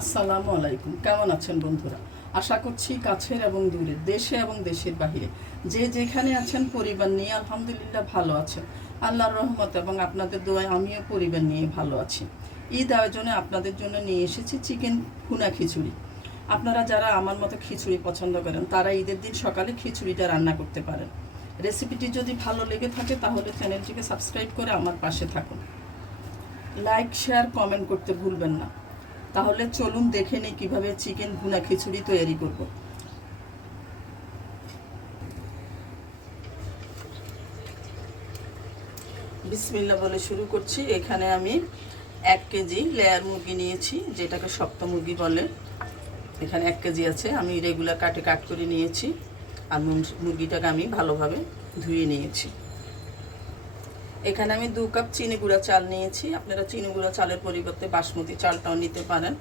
আসসালামু আলাইকুম। কেমন আছেন বন্ধুরা? আশা করছি কাছের এবং দূরের, দেশে এবং দেশের বাহিরে যে যেখানে আছেন পরিবার নিয়ে আলহামদুলিল্লাহ ভালো আছেন। আল্লাহর রহমত এবং আপনাদের দোয়ায় আমিও পরিবার নিয়ে ভালো আছি। ঈদ আয়োজনে আপনাদের জন্য নিয়ে এসেছি চিকেন ভুনা খিচুড়ি। আপনারা যারা আমার মতো খিচুড়ি পছন্দ করেন তারা ঈদের দিন সকালে খিচুড়িটা রান্না করতে পারেন। রেসিপিটি যদি ভালো লেগে থাকে তাহলে চ্যানেলটিকে সাবস্ক্রাইব করে আমার পাশে থাকুন। লাইক, শেয়ার, কমেন্ট করতে ভুলবেন না। তাহলে চলুন দেখে নিই কীভাবে চিকেন ভুনা খিচুড়ি তৈরি করব। বিসমিল্লাহ বলে শুরু করছি। এখানে আমি 1 কেজি লেয়ার মুরগি নিয়েছি, যেটাকে শক্ত মুরগি বলে। এখানে 1 কেজি আছে। আমি রেগুলার কাট করে নিয়েছি। আর মুরগিটাকে আমি ভালোভাবে ধুয়ে নিয়েছি। এখানে আমি 2 কাপ চিনি গুঁড়া চাল নিয়েছি। আপনারা চিনি গুঁড়া চালের পরিবর্তে বাসমতি চালটাও নিতে পারেন।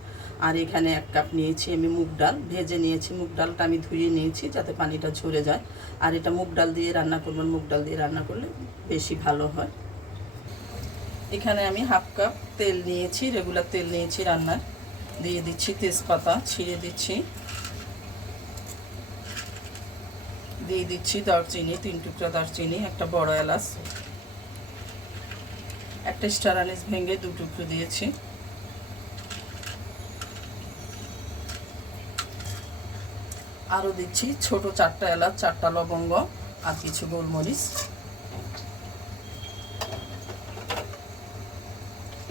আর এখানে 1 কাপ নিয়েছি আমি মুগ ডাল, ভেজে নিয়েছি। মুগ ডালটা আমি ধুয়ে নিয়েছি যাতে পানিটা ঝরে যায়। আর এটা মুগ ডাল দিয়ে রান্না করবেন, মুগ ডাল দিয়ে রান্না করলে বেশি ভালো হয়। এখানে আমি 1/2 কাপ তেল নিয়েছি, রেগুলার তেল নিয়েছি রান্নার। দিয়ে দিচ্ছি তেজপাতা, ছিঁড়ে দিচ্ছি। দিয়ে দিচ্ছি দারচিনি, 3 টুকরা দারচিনি, একটা বড় এলাচ, একটা স্টার আনিস ভেঙে 2 টুকরো দিয়েছি। আরও দিচ্ছি ছোট 4টা এলাচ, 4টা লবঙ্গ আর কিছু গোলমরিচ।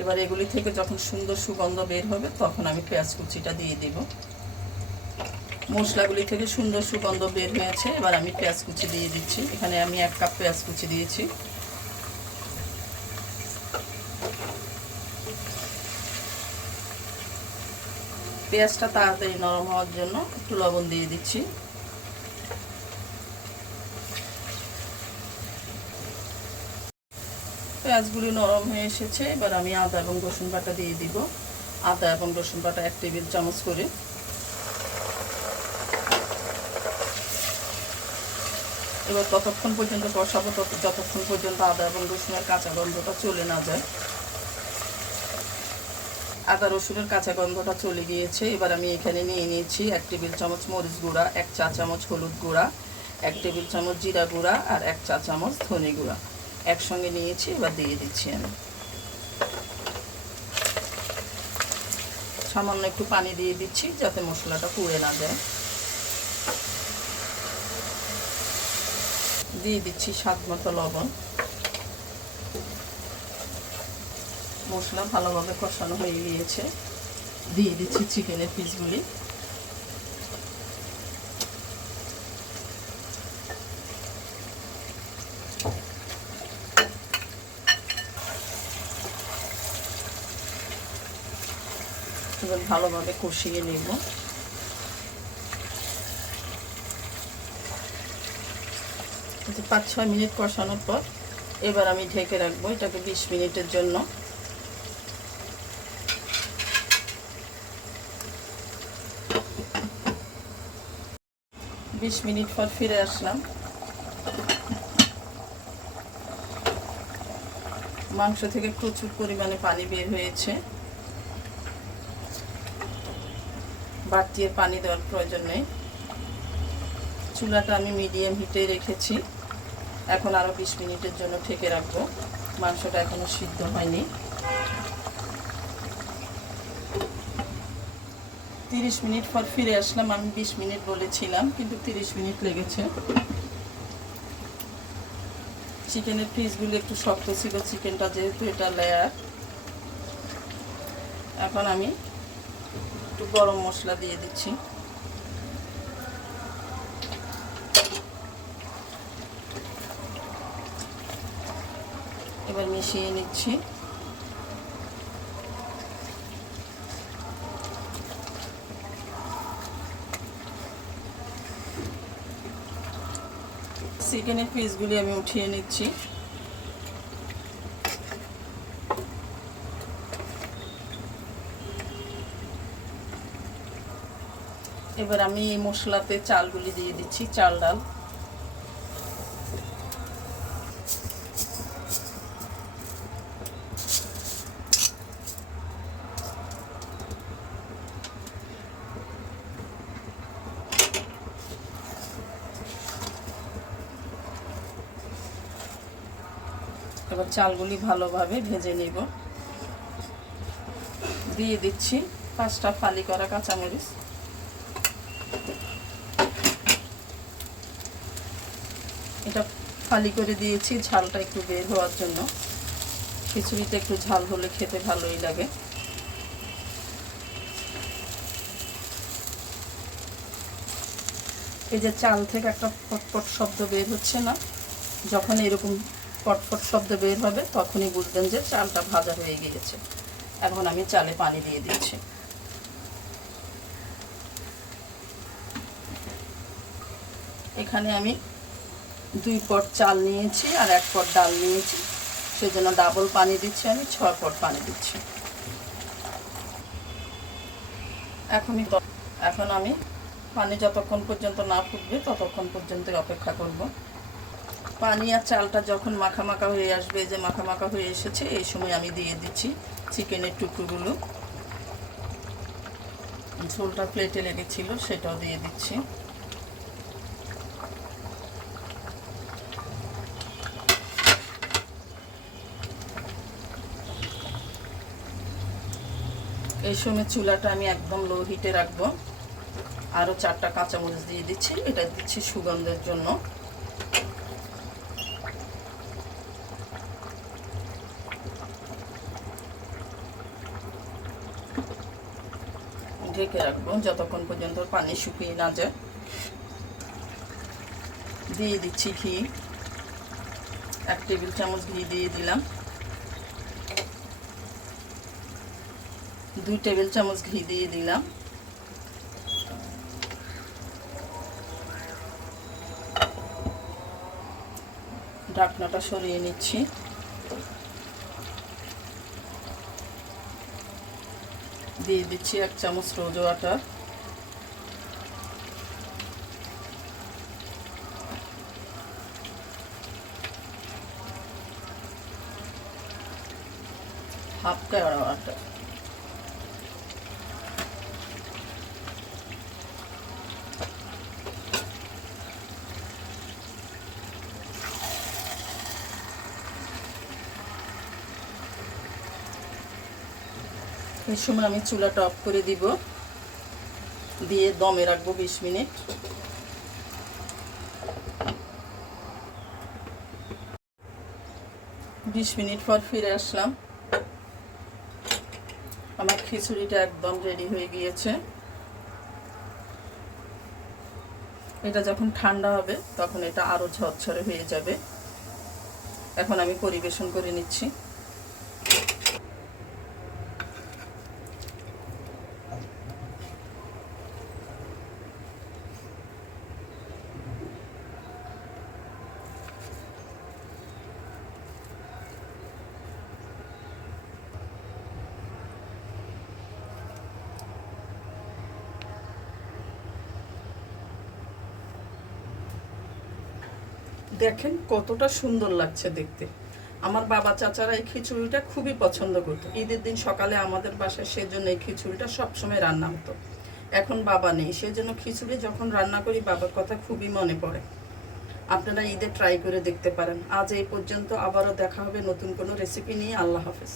এবার এগুলি থেকে যখন সুন্দর সুগন্ধ বের হবে তখন আমি পেঁয়াজ কুচিটা দিয়ে দিব। মশলাগুলি থেকে সুন্দর সুগন্ধ বের হয়েছে, এবার আমি পেঁয়াজ কুচি দিয়ে দিচ্ছি। এখানে আমি 1 কাপ পেঁয়াজ কুচি দিয়েছি। পেঁয়াজটা তাড়াতাড়ি নরম হওয়ার জন্য একটু লবণ দিয়ে দিচ্ছি। পেঁয়াজগুলি নরম হয়ে এসেছে। এবার আমি আদা এবং রসুন বাটা দিয়ে দিব। আদা এবং রসুন বাটা 1 টেবিল চামচ করে। এবার ততক্ষণ পর্যন্ত কষাবো যতক্ষণ পর্যন্ত আদা এবং রসুনের কাঁচা গন্ধটা চলে না যায়। আদা রসুনের কাঁচা গন্ধটা চলে গিয়েছে। এবার আমি এখানে নিয়ে নিয়েছি 1 টেবিল চামচ মরিচ গুঁড়া, 1 চা চামচ হলুদ গুঁড়া, 1 টেবিল চামচ জিরা গুঁড়া আর 1 চা চামচ ধনে গুঁড়া একসঙ্গে নিয়েছি। এবার দিয়ে দিচ্ছি আমি সামান্য একটু পানি দিয়ে দিচ্ছি যাতে মশলাটা পুড়ে না যায়। দিয়ে দিচ্ছি স্বাদ মতো লবণ। মশলা ভালোভাবে কষানো হয়ে গিয়েছে। দিয়ে দিচ্ছি চিকেনের পিসগুলি। এবার ভালোভাবে কষিয়ে নেব। 5-6 মিনিট কষানোর পর এবার আমি ঢেকে রাখবো এটাকে 20 মিনিটের জন্য। বিশ মিনিট পর ফিরে আসলাম। মাংস থেকে প্রচুর পরিমাণে পানি বের হয়েছে। বাড়তি পানি দেওয়ার প্রয়োজন নেই। চুলাটা আমি মিডিয়াম হিটে রেখেছি। এখন আরও 20 মিনিটের জন্য ঢেকে রাখবো। মাংসটা এখনো সিদ্ধ হয়নি। 30 মিনিট পর ফিরে আসলাম। আমি 20 মিনিট বলেছিলাম কিন্তু 30 মিনিট লেগেছে। চিকেনের পিসগুলো একটু শক্ত ছিল, চিকেনটা যেহেতু এটা লেয়ার। এখন আমি একটু গরম মশলা দিয়ে দিচ্ছি। এবার মিশিয়ে নিচ্ছি। চিকেনের পিসগুলি আমি উঠিয়ে নিচ্ছি। এবার আমি এই মশলাতে চালগুলি দিয়ে দিচ্ছি, চাল ডাল। এবার চালগুলি ভালোভাবে ভেজে নেব। দিয়ে দিচ্ছি 5টা ফালি করা কাঁচামরিচ। এটা ফালি করে দিয়েছি ঝালটা একটু বের হওয়ার জন্য। খিচুড়িতে একটু ঝাল হলে খেতে ভালোই লাগে। এই যে চাল থেকে একটা পটপট শব্দ বের হচ্ছে না, যখন এরকম পটপট শব্দ বের হবে তখনই বুঝবেন যে চালটা ভাজা হয়ে গিয়েছে। এখন আমি চালে পানি দিয়ে দিচ্ছি। এখানে আমি 2 পট চাল নিয়েছি আর 1 পট ডাল নিয়েছি, সেজন্য ডাবল পানি দিচ্ছি। আমি 6 পট পানি দিচ্ছি। এখন আমি পানি যতক্ষণ পর্যন্ত না ফুটবে ততক্ষণ পর্যন্ত অপেক্ষা করব। পানি আর চালটা যখন মাখা মাখা হয়ে আসবে, যে মাখা মাখা হয়ে এসেছে, এই সময় আমি দিয়ে দিচ্ছি চিকেনের টুকরোগুলো। ঝোলটা প্লেটে লেগেছিল সেটাও দিয়ে দিচ্ছি। এই সময় চুলাটা আমি একদম লো হিটে রাখবো। আরও 4টা কাঁচামরিচ দিয়ে দিচ্ছি, এটা দিচ্ছি সুগন্ধের জন্য। ঢেকে রাখবো যতক্ষণ পর্যন্ত পানি শুকিয়ে না যায়। দিয়ে দিচ্ছি ঘি, 1 টেবিল চামচ ঘি দিয়ে দিলাম। 2 টেবিল চামচ ঘি দিয়ে দিলাম। ঢাকনাটা সরিয়ে নিচ্ছি। দিয়ে দিচ্ছি 1 চামচ রোজ ওয়াটার। হাফ কেওড়া ওয়াটার। এই সময় আমি চুলাটা অফ করে দিব, দিয়ে দমে রাখবো 20 মিনিট। 20 মিনিট পর ফিরে আসলাম। আমার খিচুড়িটা একদম রেডি হয়ে গিয়েছে। এটা যখন ঠান্ডা হবে তখন এটা আরও ঝরঝরে হয়ে যাবে। এখন আমি পরিবেশন করে নিচ্ছি। দেখেন কতটা সুন্দর লাগছে দেখতে। আমার বাবা চাচারা এই খিচুড়িটা খুবই পছন্দ করতো। ঈদের দিন সকালে আমাদের বাসায় সেজন্য এই খিচুড়িটা সবসময় রান্না হতো। এখন বাবা নেই, সেজন্য খিচুড়ি যখন রান্না করি বাবার কথা খুবই মনে পড়ে। আপনারা ঈদে ট্রাই করে দেখতে পারেন। আজ এই পর্যন্ত, আবারও দেখা হবে নতুন কোনো রেসিপি নিয়ে। আল্লাহ হাফেজ।